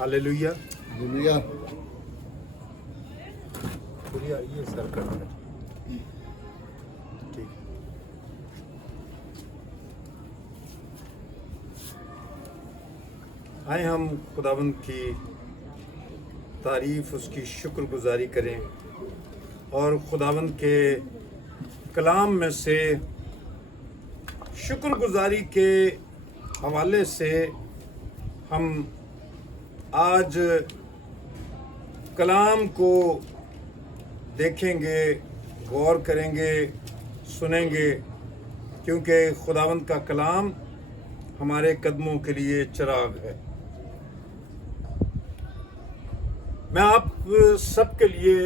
Hallelujah. Hallelujah. ये sir कर दे। ठीक। आए हम खुदावंद की तारीफ, उसकी शुक्रगुजारी करें और खुदावंद के कलाम में से शुक्रगुजारी के हवाले से हम आज कलाम को देखेंगे, गौर करेंगे, सुनेंगे, क्योंकि खुदावंद का कलाम हमारे कदमों के लिए चिराग है। मैं आप सबके लिए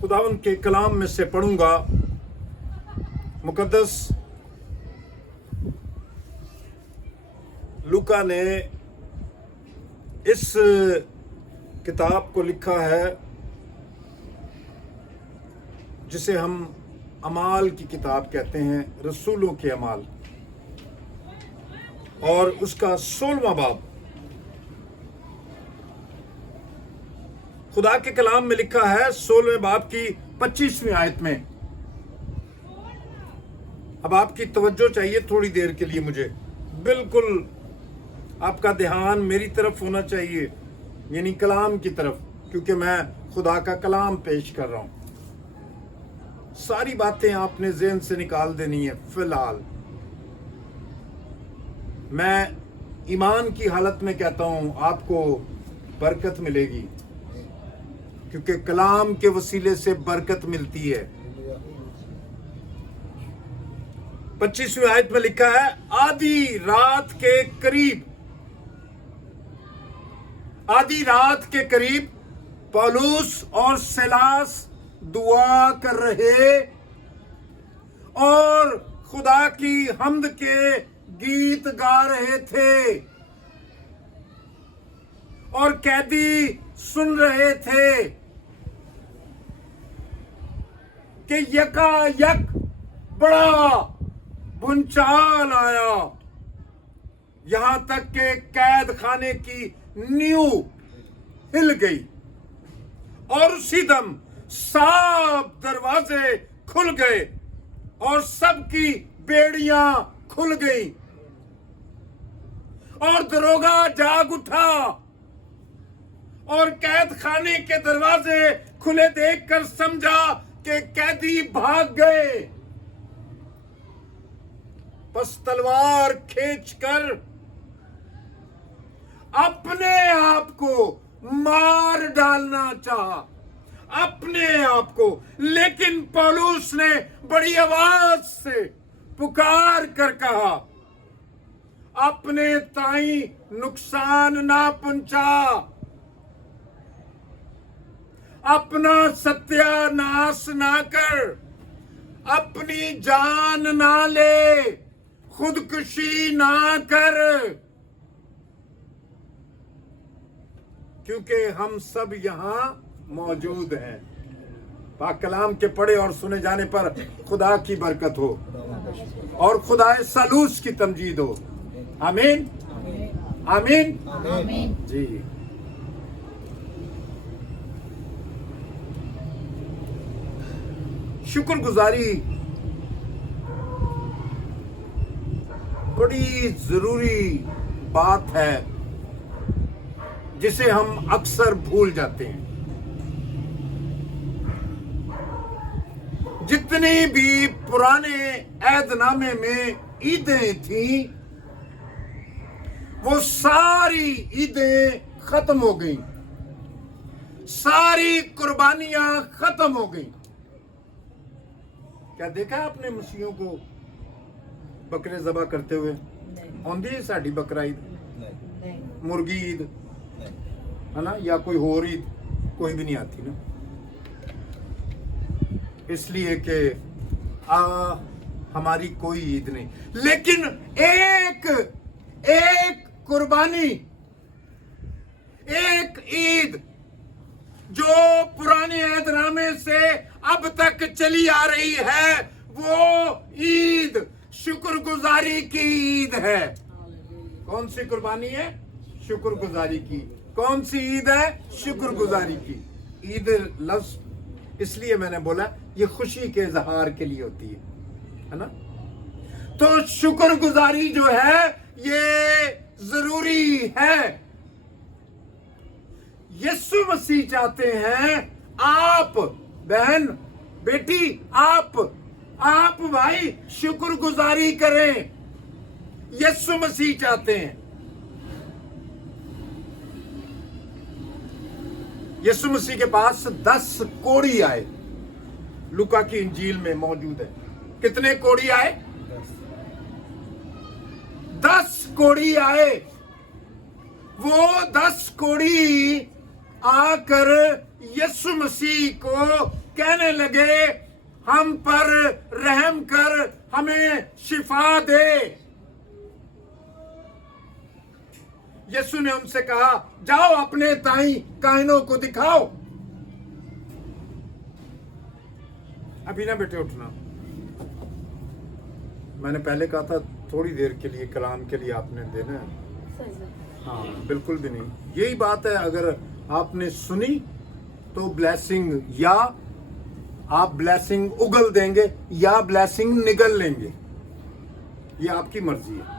खुदावंद के कलाम में से पढ़ूंगा। मुकद्दस लूका ने इस किताब को लिखा है जिसे हम अमाल की किताब कहते हैं, रसूलों के अमाल, और उसका 16वां बाब खुदा के कलाम में लिखा है 16वें बाब की 25वीं आयत में। अब आपकी तवज्जो चाहिए थोड़ी देर के लिए, मुझे बिल्कुल आपका ध्यान मेरी तरफ होना चाहिए, यानी कलाम की तरफ, क्योंकि मैं खुदा का कलाम पेश कर रहा हूं। सारी बातें आपने ज़हन से निकाल देनी है। फिलहाल मैं ईमान की हालत में कहता हूं आपको बरकत मिलेगी, क्योंकि कलाम के वसीले से बरकत मिलती है। 25वीं आयत में लिखा है, आधी रात के करीब पौलुस और सिलास दुआ कर रहे और खुदा की हम्द के गीत गा रहे थे और कैदी सुन रहे थे कि यकायक बड़ा भूचाल आया, यहां तक कि कैद खाने की नींव हिल गई और उसी दम सब दरवाजे खुल गए और सबकी बेड़ियां खुल गई और दरोगा जाग उठा और कैद खाने के दरवाजे खुले देखकर समझा कि कैदी भाग गए। बस तलवार खींचकर अपने आप को मार डालना चाहा, अपने आप को, लेकिन पौलुस ने बड़ी आवाज से पुकार कर कहा, अपने ताई नुकसान ना पहुंचा, अपना सत्यानाश ना कर, अपनी जान ना ले, खुदकुशी ना कर, क्योंकि हम सब यहां मौजूद हैं। पाक कलाम के पढ़े और सुने जाने पर खुदा की बरकत हो और खुदा सलूस की तमजीद हो। आमीन, आमीन, आमीन जी। शुक्रगुजारी बड़ी जरूरी बात है जिसे हम अक्सर भूल जाते हैं। जितनी भी पुराने ऐदनामे में ईदें थीं, वो सारी ईदें खत्म हो गई, सारी कुर्बानियां खत्म हो गई। क्या देखा आपने मसीहों को बकरे ज़बह करते हुए? आंदी है साड़ी बकरा ईद, मुर्गी ईद, है ना, या कोई और ईद? कोई भी नहीं आती ना, इसलिए कि हमारी कोई ईद नहीं। लेकिन एक कुर्बानी, एक ईद जो पुराने ऐदनामे से अब तक चली आ रही है, वो ईद शुक्रगुजारी की ईद है। कौन सी कुर्बानी है? शुक्रगुजारी की। कौन सी ईद है? शुक्रगुजारी की ईद। लफ्ज इसलिए मैंने बोला ये खुशी के इजहार के लिए होती है ना। तो शुक्रगुजारी जो है ये जरूरी है। यीशु मसीह चाहते हैं आप बहन बेटी, आप भाई शुक्रगुजारी करें। यीशु मसीह चाहते हैं। यीशु मसीह के पास 10 कोढ़ी आए, लूका की इंजील में मौजूद है। कितने कोढ़ी आए? 10 कोढ़ी आए। वो 10 कोढ़ी आकर यीशु मसीह को कहने लगे, हम पर रहम कर, हमें शिफा दे। यीशु ने उनसे कहा, जाओ अपने ताई काहिनों को दिखाओ। अभी ना बेटे उठना। मैंने पहले कहा था थोड़ी देर के लिए कलाम के लिए आपने देना है। हाँ बिल्कुल भी नहीं, यही बात है। अगर आपने सुनी तो ब्लेसिंग, या आप ब्लेसिंग उगल देंगे या ब्लेसिंग निगल लेंगे, ये आपकी मर्जी है।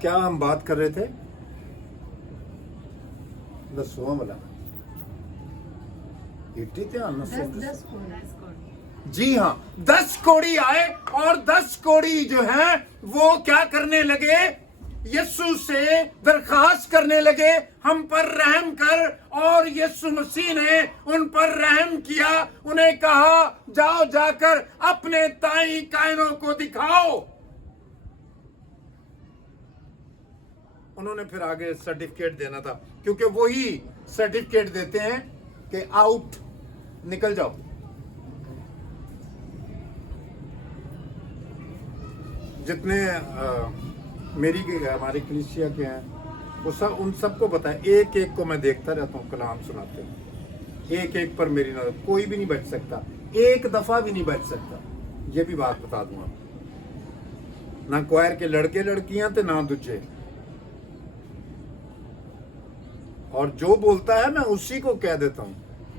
क्या हम बात कर रहे थे? 10वां वाला ध्यान जी हाँ, 10 कोढ़ी आए और 10 कोढ़ी जो है वो क्या करने लगे? यीशु से दरखास्त करने लगे, हम पर रहम कर। और यीशु मसीह ने उन पर रहम किया। उन्हें कहा, जाओ जाकर अपने ताई काहिनों को दिखाओ। उन्होंने फिर आगे सर्टिफिकेट देना था, क्योंकि वही सर्टिफिकेट देते हैं कि आउट, निकल जाओ। जितने मेरी हमारी कलीसिया के हैं वो सब, उन सबको पता है। एक एक को मैं देखता रहता हूँ कलाम सुनाते हैं, एक एक पर मेरी नजर। कोई भी नहीं बच सकता, एक दफा भी नहीं बच सकता। ये भी बात बता दूंगा। ना क्वायर के लड़के लड़कियां थे, ना दूजे। और जो बोलता है मैं उसी को कह देता हूं,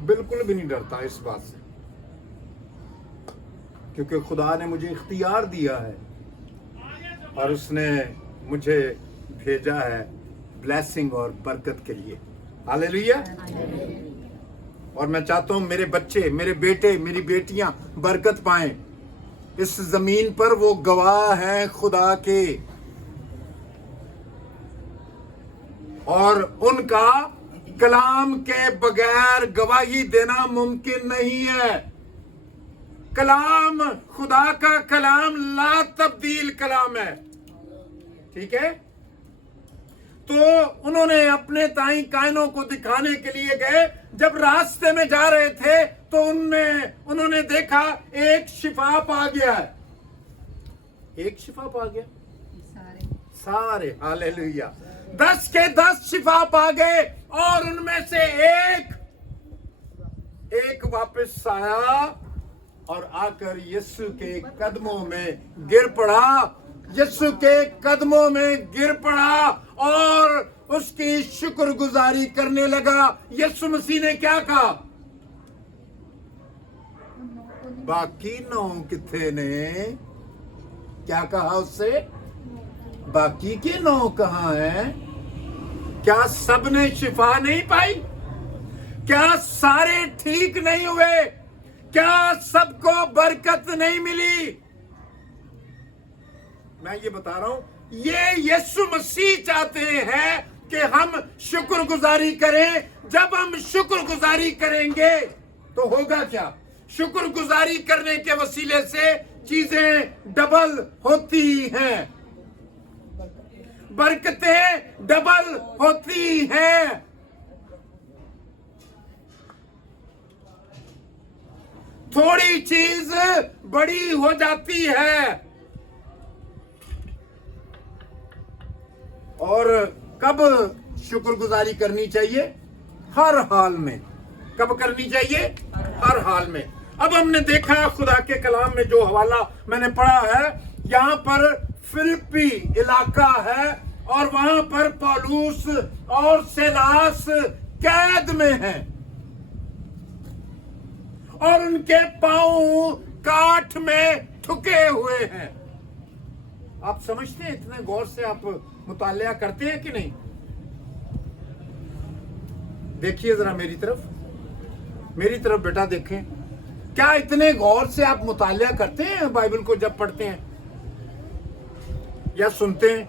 बिल्कुल भी नहीं डरता इस बात से, क्योंकि खुदा ने मुझे इख्तियार दिया है और उसने मुझे भेजा है ब्लेसिंग और बरकत के लिए। हालेलुया। और मैं चाहता हूं मेरे बच्चे, मेरे बेटे, मेरी बेटियां बरकत पाएं। इस जमीन पर वो गवाह हैं खुदा के, और उनका कलाम के बगैर गवाही देना मुमकिन नहीं है। कलाम, खुदा का कलाम ला तब्दील कलाम है। ठीक है। तो उन्होंने अपने ताई काहिनों को दिखाने के लिए गए। जब रास्ते में जा रहे थे तो उन्होंने देखा एक शिफा पा गया है। एक शिफा पा गया, सारे हालेलुया। 10 के 10 शिफा पा गए और उनमें से एक वापस आया और आकर यीशु के कदमों में गिर पड़ा। यीशु के कदमों में गिर पड़ा और उसकी शुक्रगुजारी करने लगा। यीशु मसीह ने क्या कहा? बाकी 9 किथे ने? क्या कहा उससे? बाकी के 9 कहां हैं? क्या सबने शिफा नहीं पाई? क्या सारे ठीक नहीं हुए? क्या सबको बरकत नहीं मिली? मैं ये बता रहा हूं, ये यीशु मसीह चाहते हैं कि हम शुक्रगुजारी करें। जब हम शुक्रगुजारी करेंगे तो होगा क्या? शुक्रगुजारी करने के वसीले से चीजें डबल होती हैं, बरकतें डबल होती हैं। थोड़ी चीज बड़ी हो जाती है। और कब शुक्रगुजारी करनी चाहिए? हर हाल में। कब करनी चाहिए? हर हाल में। अब हमने देखा खुदा के कलाम में जो हवाला मैंने पढ़ा है, यहां पर फिलिप्पी इलाका है और वहां पर पौलुस और सिलास कैद में हैं और उनके पांव काठ में ठुके हुए हैं। आप समझते हैं? इतने गौर से आप मुतालिया करते हैं कि नहीं? देखिए जरा मेरी तरफ बेटा देखें। क्या इतने गौर से आप मुतालिया करते हैं बाइबल को जब पढ़ते हैं या सुनते हैं?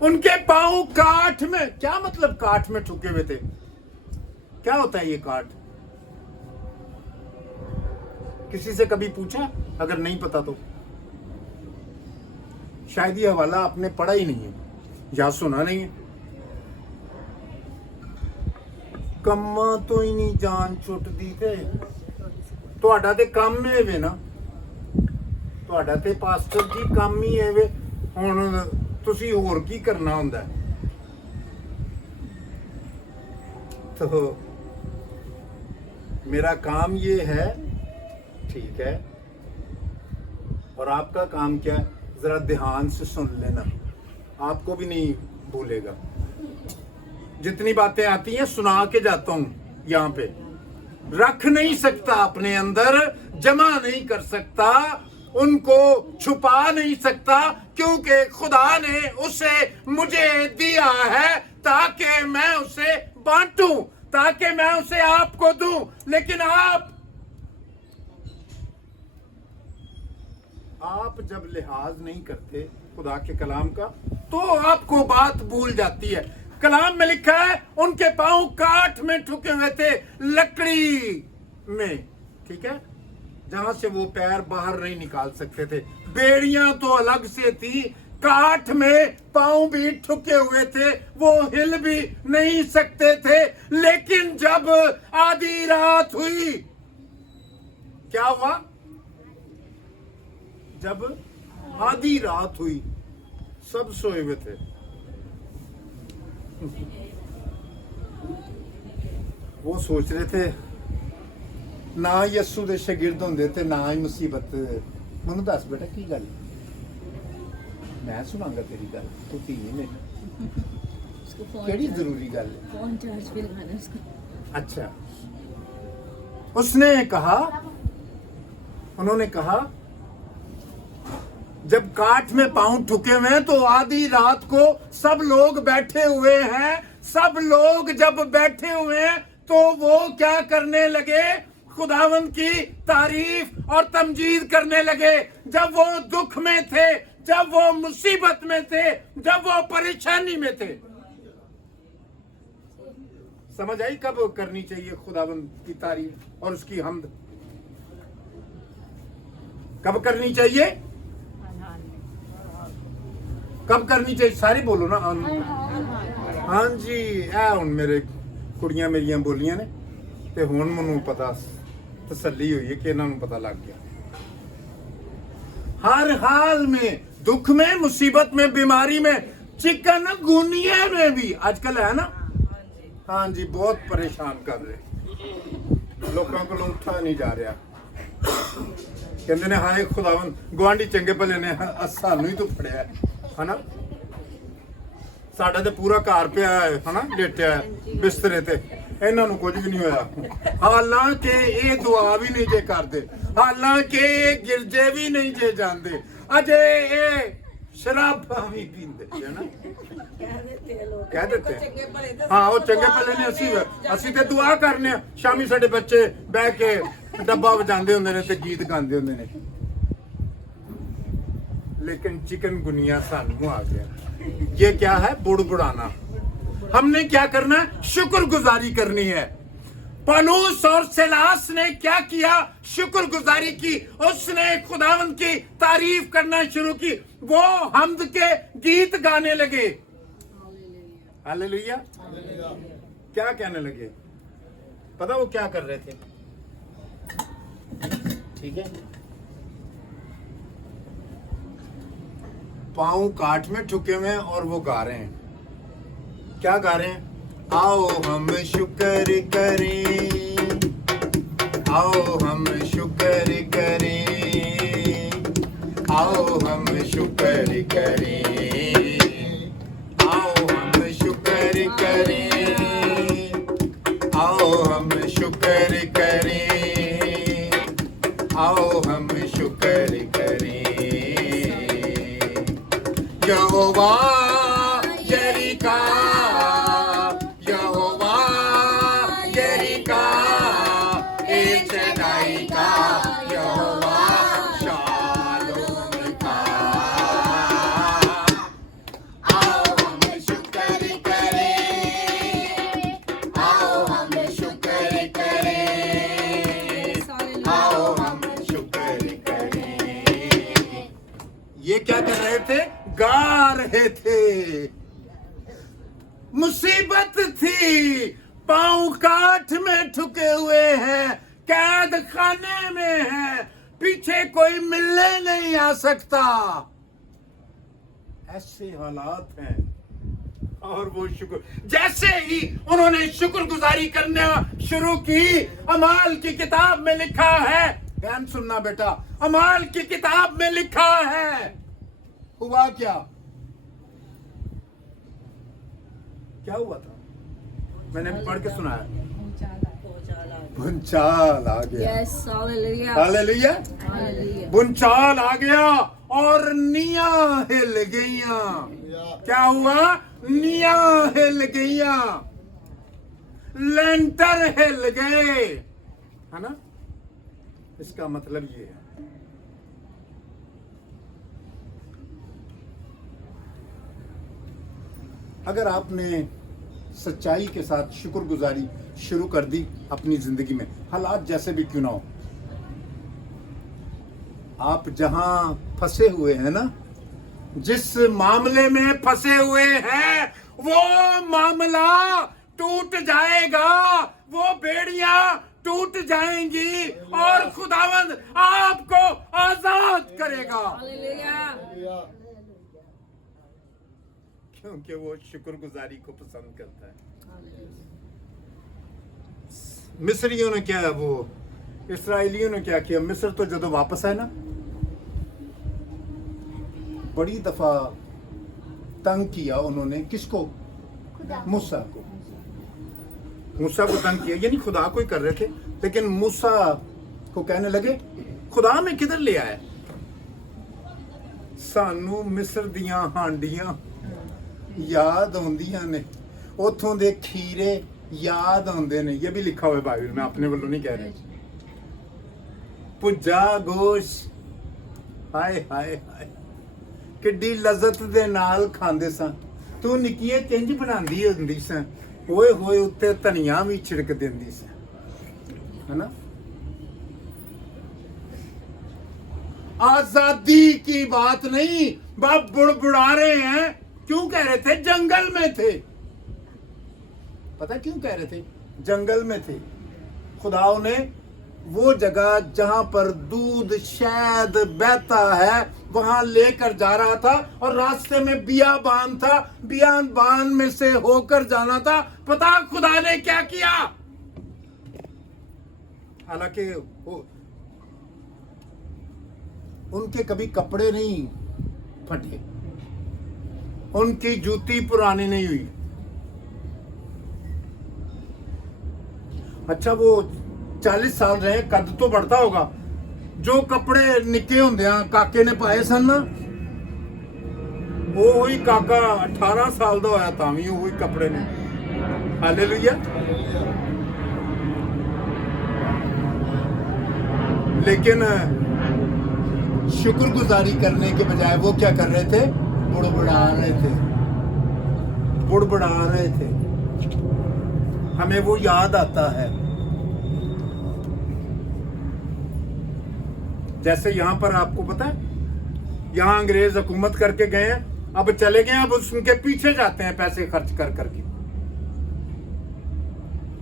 उनके पांव काठ में, क्या मतलब काठ में ठुके हुए थे? क्या होता है ये काठ? किसी से कभी पूछा? अगर नहीं पता तो शायद ये हवाला आपने पढ़ा ही नहीं है या सुना नहीं है। कम्मा तो ही नहीं जान छुटदी ते ਤੁਹਾਡਾ ਤੇ ਕੰਮ ਹੀ ਵੇ ਨਾ, ਤੁਹਾਡਾ ਤੇ ਪਾਸਟਰ ਜੀ ਕੰਮ ਹੀ ਹੈ ਵੇ। ਹੁਣ ਤੁਸੀਂ ਹੋਰ ਕੀ ਕਰਨਾ ਹੁੰਦਾ? तो मेरा काम ये है, ठीक है, और आपका काम क्या है? जरा ध्यान से सुन लेना, आपको भी नहीं भूलेगा। जितनी बातें आती हैं सुना के जाता हूं, यहां पे रख नहीं सकता अपने अंदर, जमा नहीं कर सकता, उनको छुपा नहीं सकता, क्योंकि खुदा ने उसे मुझे दिया है ताकि मैं उसे बांटूं, ताकि मैं उसे आपको दूं। लेकिन आप जब लिहाज नहीं करते खुदा के कलाम का, तो आपको बात भूल जाती है। कलाम में लिखा है उनके पांव काठ में ठुके हुए थे, लकड़ी में, ठीक है, जहां से वो पैर बाहर नहीं निकाल सकते थे। बेड़ियां तो अलग से थी, काठ में पांव भी ठुके हुए थे, वो हिल भी नहीं सकते थे। लेकिन जब आधी रात हुई, क्या हुआ? जब आधी रात हुई, सब सोए हुए थे। वो सोच रहे थे ना यस्सू दे शागिर्द होंदे ते ना ही मुसीबत। मैनू दस बेटा की गल? मैं सुनांगा तेरी गल, तू धी ने केड़ी जरूरी गल है? फोन चार्ज पे लगाना उसको। अच्छा, उसने कहा, उन्होंने कहा जब काठ में पांव ठुके हुए हैं तो आधी रात को सब लोग बैठे हुए हैं। सब लोग जब बैठे हुए हैं तो वो क्या करने लगे? खुदावंद की तारीफ और तमजीद करने लगे। जब वो दुख में थे, जब वो मुसीबत में थे, जब वो परेशानी में थे। समझ आई कब करनी चाहिए खुदावंद की तारीफ और उसकी हम्द? कब करनी चाहिए? कब करनी चाहिए? सारी बोलो ना। हाँ जी, ऐ हुण मेरे कुड़ियां मेरियां बोलियां ने ते हुण मैनूं पता, तसल्ली हुई है कि इन्हां नूं पता लग गया। हर हाल में, दुख में, मुसीबत में, बीमारी में, चिकनगुनिया में भी आजकल है ना। हाँ जी, बहुत परेशान कर रहे, लोगों को उठा नहीं जा रहा। कहते ने हाय खुदावन, गुआंढी चंगे भले ने सानू ही तो फड़िया है ना। साडा ते पूरा घर पिया है ना, लेटिया है बिस्तरे ते, इन्हां नूं कुछ भी नहीं होया। हालांकि ये दुआ भी नहीं जे करते, हालांकि ये गिरजे भी नहीं जे जाते, अजे ये शराबा भी पींदे है ना, कह देते हैं। हाँ, वो चंगे भले ने, असी ते दुआ करने, शामी साडे बच्चे बह के डब्बा बजाते होंगे ने ते गीत गाते होंगे ने। लेकिन चिकनगुनिया सानू आ गया। ये क्या है? बुड़बुड़ाना। हमने क्या करना है? शुक्रगुजारी करनी है। पौलुस और सिलास ने क्या किया? शुक्रगुजारी की। उसने खुदावंद की तारीफ करना शुरू की। वो हम्द के गीत गाने लगे। हालेलुया। क्या कहने लगे? पता वो क्या कर रहे थे? ठीक है, पांव काठ में ठुके हुए हैं और वो गा रहे हैं। क्या गा रहे हैं? आओ हम शुक्र करें, आओ हम शुक्र करें, आओ हम शुक्र करें, आओ हम शुक्र करें, आओ हम शुक्र करें, आओ हम शुक्र करें। यहोवा यरीका, यहोवा यरीका, एल शदाई का, यहोवा शालोम का। आओ हम शुक्र करें, आओ हम शुक्र करें, आओ हम शुक्र करें। ये क्या कर रहे थे? गा रहे थे। मुसीबत थी, पांव काठ में ठुके हुए हैं, कैद खाने में है, पीछे कोई मिलने नहीं आ सकता, ऐसे हालात हैं। और वो शुक्र, जैसे ही उन्होंने शुक्रगुजारी करना शुरू की, अमाल की किताब में लिखा है, ध्यान सुनना बेटा, अमाल की किताब में लिखा है, हुआ क्या? क्या हुआ था? मैंने पढ़ के सुनाया, भूचाल आ गया। Yes, hallelujah. हालेलुया। Hallelujah. भूचाल आ गया और निया हिल गईया। क्या हुआ? निया हिल गईया, लेंटर हिल गए, है ना? इसका मतलब ये है, अगर आपने सच्चाई के साथ शुक्रगुजारी शुरू कर दी अपनी जिंदगी में, हालात जैसे भी क्यों ना हो, आप जहां फंसे हुए हैं ना, जिस मामले में फंसे हुए हैं, वो मामला टूट जाएगा, वो बेड़ियां टूट जाएंगी और खुदावंद आपको आजाद करेगा। Hallelujah. क्योंकि वो शुक्रगुजारी को पसंद करता है। मिस्रियों ने क्या, वो इस्राएलियों ने क्या किया? मिस्र तो जब वापस आए ना, बड़ी दफा तंग किया उन्होंने। किसको? मूसा को। मूसा को तंग किया, यानी खुदा को ही कर रहे थे, लेकिन मूसा को कहने लगे, खुदा में किधर ले आए? सानू मिस्र दियां हांडियां याद आउंदियां ने, उथों दे खीरे याद आउंदे ने। ये भी लिखा हुआ है बाइबल में, अपने वालों नहीं कह रहे। भुजा गोश, हाय हाय हाय, किड्डी लज्जत दे नाल खांदे सा। तू निक्कीए किंज बनांदी हुंदी सा, ओए होए उत्ते धनिया भी छिड़क देंदी सा, है ना? आजादी की बात नहीं, बाप बुड़बुड़ा रहे हैं। क्यों कह रहे थे? जंगल में थे। पता क्यों कह रहे थे? जंगल में थे। खुदाओं ने वो जगह जहां पर दूध शहद बहता है वहां लेकर जा रहा था, और रास्ते में बियाबान था, बियाबान में से होकर जाना था। पता खुदा ने क्या किया? हालांकि उनके कभी कपड़े नहीं फटे, उनकी जूती पुरानी नहीं हुई। अच्छा, वो 40 साल रहे, कद तो बढ़ता होगा। जो कपड़े निके होंदे काके ने पाए सन ना, वो ही काका 18 साल का होया तां भी वही कपड़े ने। हालेलुया। लेकिन शुक्रगुजारी करने के बजाय वो क्या कर रहे थे? बुड़बुड़ा रहे थे, बुड़बुड़ा रहे थे। हमें वो याद आता है, जैसे यहां पर आपको पता है, यहां अंग्रेज हुकूमत करके गए हैं, अब चले गए, अब उनके पीछे जाते हैं पैसे खर्च कर करके।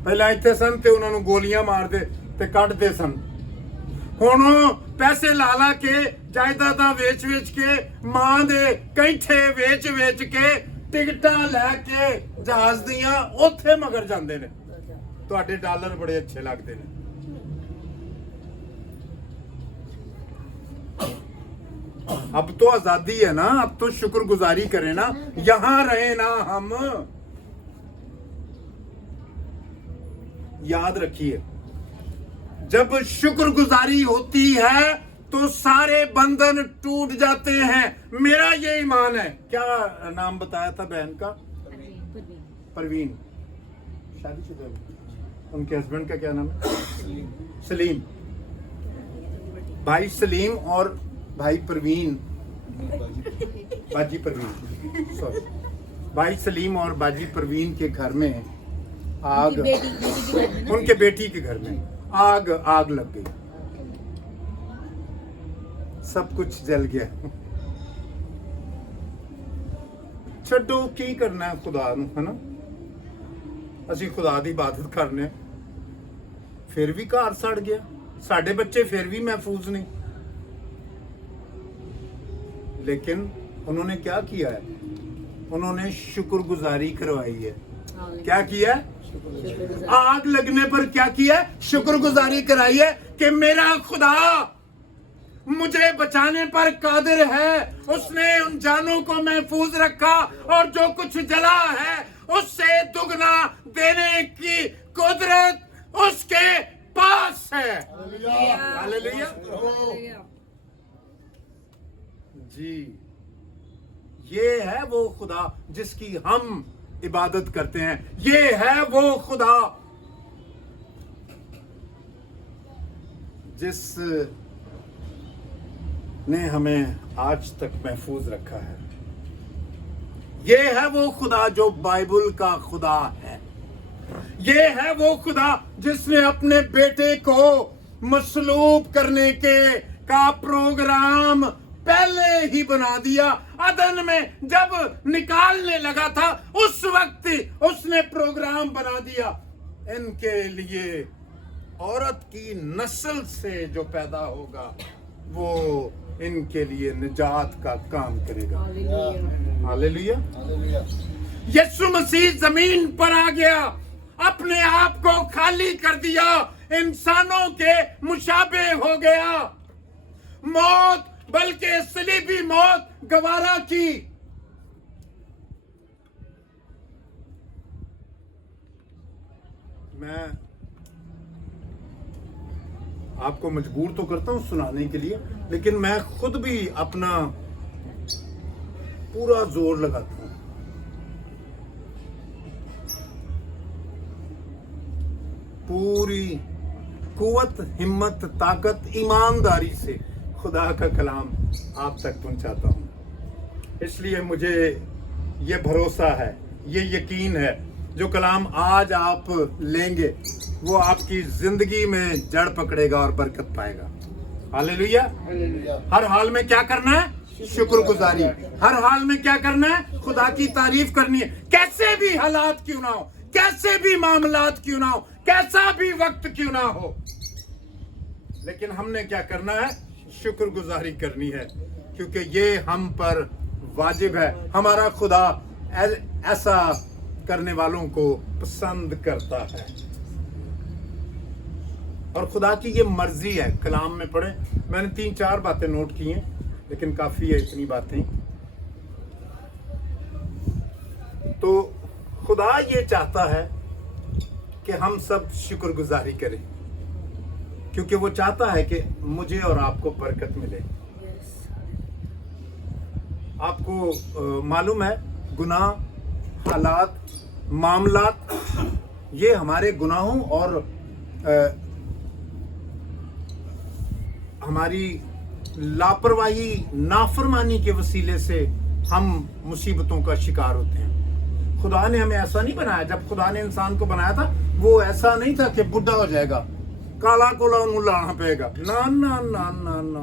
पहले इतने सन ते उन्होंने गोलियां मार दे ते कट दे सन। हुण पैसे ला ला के, जायदादां वेच वेच के, मां दे कैठे वेच वेच के, टिकटां लैके जहाज दियां उत्थे मगर जांदे ने। तुहाडे डॉलर बड़े अच्छे लगदे ने। अब तो आजादी है ना, अब तो शुक्रगुजारी करें ना, यहां रहे ना हम। याद रखिए, जब शुक्रगुजारी होती है तो सारे बंधन टूट जाते हैं। मेरा ये ईमान है। क्या नाम बताया था बहन का? परवीन। शादीशुदा है। उनके हस्बैंड का क्या नाम है? सलीम। भाई सलीम और भाई परवीन, बाजी परवीन, सॉरी, भाई सलीम और बाजी परवीन के घर में आग, उनके बेटी के घर में आग लग गई, सब कुछ जल गया। छड्डो की करना है खुदा नूं, है ना? ਅਸੀਂ खुदा ਦੀ इबादत करने, फिर भी घर सड़ गया, साडे बच्चे फिर भी महफूज नहीं। लेकिन उन्होंने क्या किया है? उन्होंने शुक्रगुजारी करवाई है। क्या किया है? आग लगने पर क्या किया? शुक्रगुजारी कराई है कि मेरा खुदा मुझे बचाने पर कादिर है। उसने उन जानों को महफूज रखा और जो कुछ जला है उससे दुगना देने की कुदरत उसके पास है। हालेलुया। जी, ये है वो खुदा जिसकी हम इबादत करते हैं। ये है वो खुदा जिस ने हमें आज तक महफूज रखा है। ये है वो खुदा जो बाइबल का खुदा है। ये है वो खुदा जिसने अपने बेटे को मसलूब करने का प्रोग्राम पहले ही बना दिया। अदन में जब निकालने लगा था उस वक्त उसने प्रोग्राम बना दिया, इनके लिए औरत की नस्ल से जो पैदा होगा वो इनके लिए निजात का काम करेगा। हालेलुया। यीशु मसीह जमीन पर आ गया, अपने आप को खाली कर दिया, इंसानों के मुशाबे हो गया, मौत बल्कि सलीबी मौत गवारा की। मैं आपको मजबूर तो करता हूं सुनाने के लिए, लेकिन मैं खुद भी अपना पूरा जोर लगाता हूं। पूरी कुव्वत, हिम्मत, ताकत, ईमानदारी से खुदा का कलाम आप तक पहुंचाता हूं। इसलिए मुझे ये भरोसा है, ये यकीन है, जो कलाम आज आप लेंगे वो आपकी जिंदगी में जड़ पकड़ेगा और बरकत पाएगा। हालेलुया। हर हाल में क्या करना है? शुक्रगुजारी। हर हाल में क्या करना है? खुदा की तारीफ करनी है। कैसे भी हालात क्यों ना हो, कैसे भी मामलात क्यों ना हो, कैसा भी वक्त क्यों ना हो, लेकिन हमने क्या करना है? शुक्रगुजारी करनी है, क्योंकि ये हम पर वाजिब है। हमारा खुदा ऐसा करने वालों को पसंद करता है और खुदा की ये मर्जी है। कलाम में पढ़े, मैंने 3-4 बातें नोट की हैं, लेकिन काफी है इतनी बातें। तो खुदा ये चाहता है कि हम सब शुक्रगुजारी करें, क्योंकि वो चाहता है कि मुझे और आपको बरकत मिले। आपको मालूम है, गुनाह, हालात, मामलात, ये हमारे गुनाहों और हमारी लापरवाही, नाफरमानी के वसीले से हम मुसीबतों का शिकार होते हैं। खुदा ने हमें ऐसा नहीं बनाया। जब खुदा ने इंसान को बनाया था वो ऐसा नहीं था कि बुढ़ा हो जाएगा, काला कोला उन्होंने लाना पेगा। ना ना ना ना ना,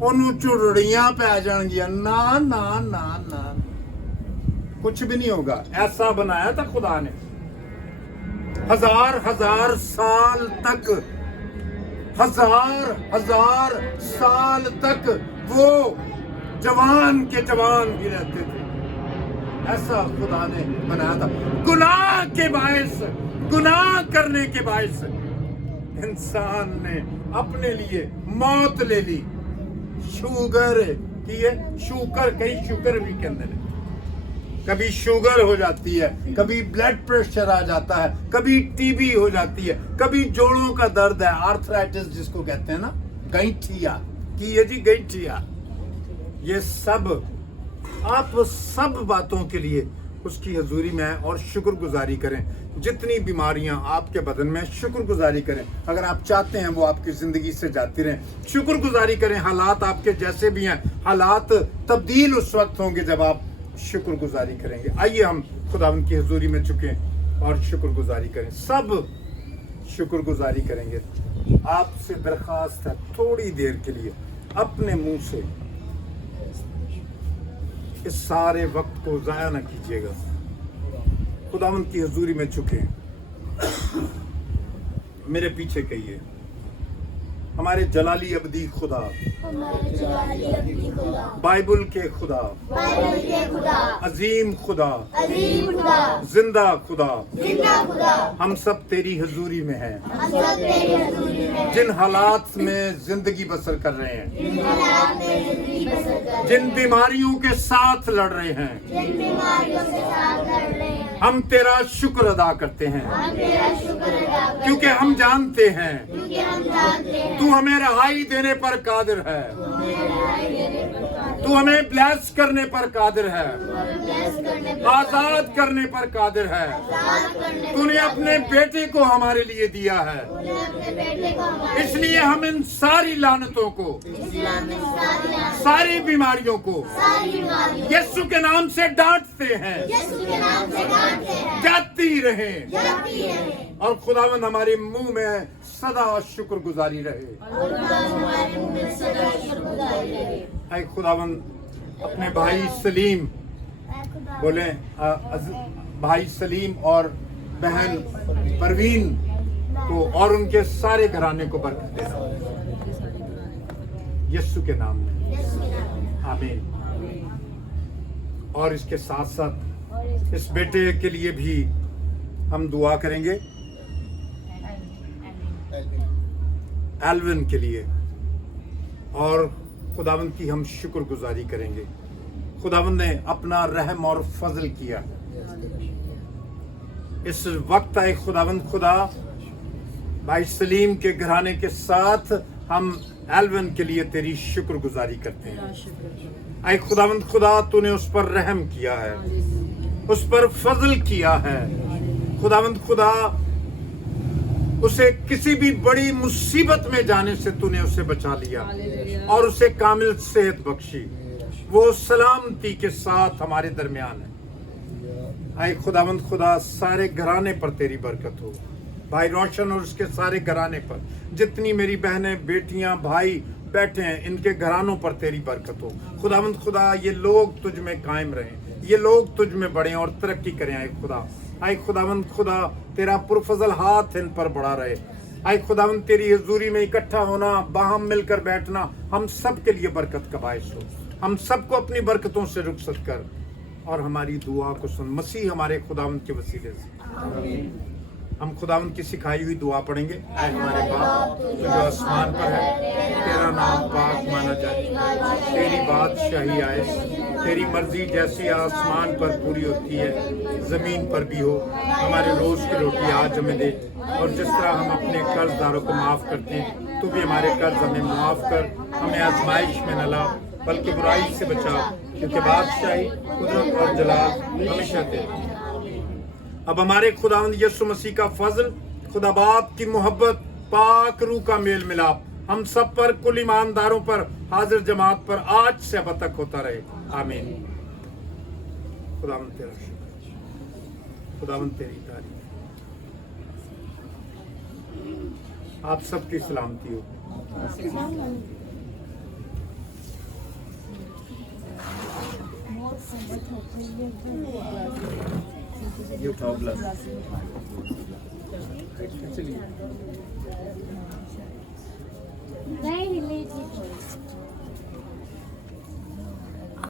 उन्होंने चुड़ियां पै जाएंगियां। ना ना ना ना, कुछ भी नहीं होगा। ऐसा बनाया था खुदा ने। हजार साल तक, हजार साल तक वो जवान के जवान भी रहते थे। ऐसा खुदा ने बनाया था। गुनाह के बायस, गुनाह करने के बायस इंसान ने अपने लिए मौत ले ली। शुगर की है शुगर, कई शुगर भी के अंदर है। कभी शुगर हो जाती है, कभी ब्लड प्रेशर आ जाता है, कभी टीबी हो जाती है, कभी जोड़ों का दर्द है, आर्थराइटिस जिसको कहते हैं ना, गैंठिया की है जी, गैंठिया। ये सब आप सब बातों के लिए उसकी हजूरी में आए और शुक्रगुजारी करें। जितनी बीमारियां आपके बदन में, शुक्रगुजारी करें। अगर आप चाहते हैं वो आपकी जिंदगी से जाती रहें, शुक्रगुजारी करें। हालात आपके जैसे भी हैं, हालात तब्दील उस वक्त होंगे जब आप शुक्रगुजारी करेंगे। आइए हम खुदावंद की हजूरी में झुकें और शुक्रगुजारी करें। सब शुक्रगुजारी करेंगे। आपसे दरखास्त है, थोड़ी देर के लिए अपने मुंह से इस सारे वक्त को जाया ना कीजिएगा। खुदावंद की हजूरी में झुकें। मेरे पीछे कहिए, हमारे जलाली अबदी खुदा, बाइबल के खुदा, अजीम खुदा, जिंदा खुदा, हम सब तेरी हजूरी में हैं। जिन हालात में जिंदगी बसर कर रहे हैं, जिन बीमारियों के साथ लड़ रहे हैं, हम तेरा शुक्र अदा करते हैं, क्योंकि हम जानते हैं तू हमें रहाई देने पर कादिर है, तू हमें ब्लेस करने पर कादिर है, आजाद करने पर कादिर है। तूने अपने बेटे को हमारे लिए दिया है, इसलिए हम इन सारी लानतों को, सारी बीमारियों को यीशु के नाम से डांटते हैं। जाती रहे और खुदावंद हमारे मुंह में सदा शुक्रगुजारी रहे। ऐ खुदावंद अपने भाई सलीम बोले, भाई सलीम और बहन परवीन को और उनके सारे घराने को बरकत देना यीशु के नाम में, आमीन। और इसके साथ साथ इस बेटे के लिए भी हम दुआ करेंगे, एल्विन के लिए, और खुदावंद की हम शुक्रगुजारी करेंगे। खुदावंद ने अपना रहम और फजल किया। इस वक्त आए खुदावंद खुदा, भाई सलीम के घराने के साथ हम एल्विन के लिए तेरी शुक्रगुजारी करते हैं। आए खुदावंद खुदा, तूने उस पर रहम किया है, उस पर फजल किया है। खुदावंद खुदा, उसे किसी भी बड़ी मुसीबत में जाने से तूने उसे बचा लिया और उसे कामिल सेहत बख्शी। वो सलामती के साथ हमारे दरमियान है। आए खुदावंद खुदा, सारे घराने पर तेरी बरकत हो। भाई रोशन और उसके सारे घराने पर, जितनी मेरी बहनें, बेटियां, भाई बैठे हैं, इनके घरानों पर तेरी बरकत हो। खुदावंद खुदा, ये लोग तुझ में कायम रहें, ये लोग तुझ में बढ़ें और तरक्की करें। आए खुदा, आए खुदावंद खुदा, तेरा पुरफजल हाथ इन पर बढ़ा रहे। आए खुदावंद, तेरी हजूरी में इकट्ठा होना, बाहम मिलकर बैठना हम सब के लिए बरकत का बायस हो। हम सबको अपनी बरकतों से रुखसत कर और हमारी दुआ को सुन, मसीह हमारे खुदावंद के वसीले से। हम खुदावंद की सिखाई हुई दुआ पढ़ेंगे। ऐ हमारे बाप जो आसमान पर है, तेरा नाम पाक माना जाए, तेरी बादशाही आए, तेरी मर्जी जैसी आसमान पर पूरी होती है जमीन पर भी हो। हमारे रोज की रोटी आज हमें दे, और जिस तरह हम अपने कर्जदारों को माफ करते हैं, तू भी हमारे कर्ज हमें माफ कर। हमें आजमाइश में न ला, बल्कि बुराई से बचा, क्योंकि बादशाही, कुदरत और जलाल हमेशा तेरे। अब हमारे खुदावंद यीशु मसीह का फजल, खुदा बाप की मोहब्बत, पाक रूह का मेल मिलाप हम सब पर, कुल ईमानदारों पर, हाजिर जमात पर आज से अब तक होता रहे, आमीन। खुदावंद तेरा शुक्र, खुदावंद तेरी तारीफ, आप सबकी सलामती हो। You talk less. Very related.